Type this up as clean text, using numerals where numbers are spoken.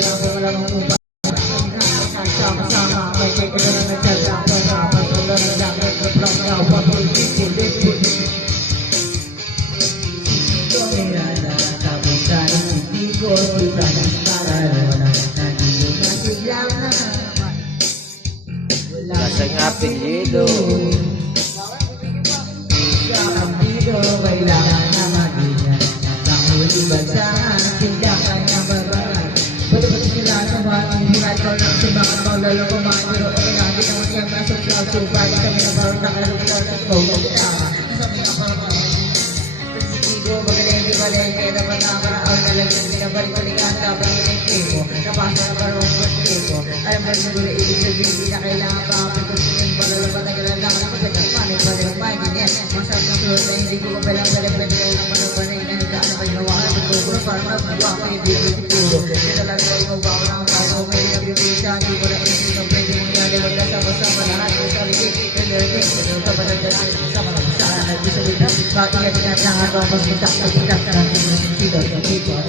lang sa malamang upa. Sama-sama, may kaya ka na nagsasabi na patuloy na langit na from now, patuloy ulit. Mirada, tapos sa hindi ko kita ng paralona. Nandito na silang na naman. Wala Lasang apelyido. Kapito, kailangan na mag-ingat. Nakahuli ba sa tindakan ng babae? Ba't sila naman, hinihal ko lang si mga maulalo ko mga niro. Kaya natin naman yan nasa cloud. So, bali kami na parang nakalagyan ng phone. Sabi na parang Sigo, magaling di balenge, dapat nakakaraon na lang yung binabalik-balikan, dapat yung mo, napasa na parang birthday ko. Alam ba siguro ibig sabihin, hindi na kailangan pa ako ito yung palalabat na kailangan ako sa kapani, balik money niya. Masarap ng floor na hindi ko kapalang-balik, pwede ko lang panapanin na higaan na paginawa ka ng tuguro, parang magbuwa ko, hindi ko siguro. Ito lang ko, ikaw ba ako ng tao, may nabibisa, hindi ko na isip na pwede mong yalawag na sama-sama lahat ng sarili, yung learning, kung kapatid na sama na sa nag-isabit na, bakit yan na mas kita ng sino sa people.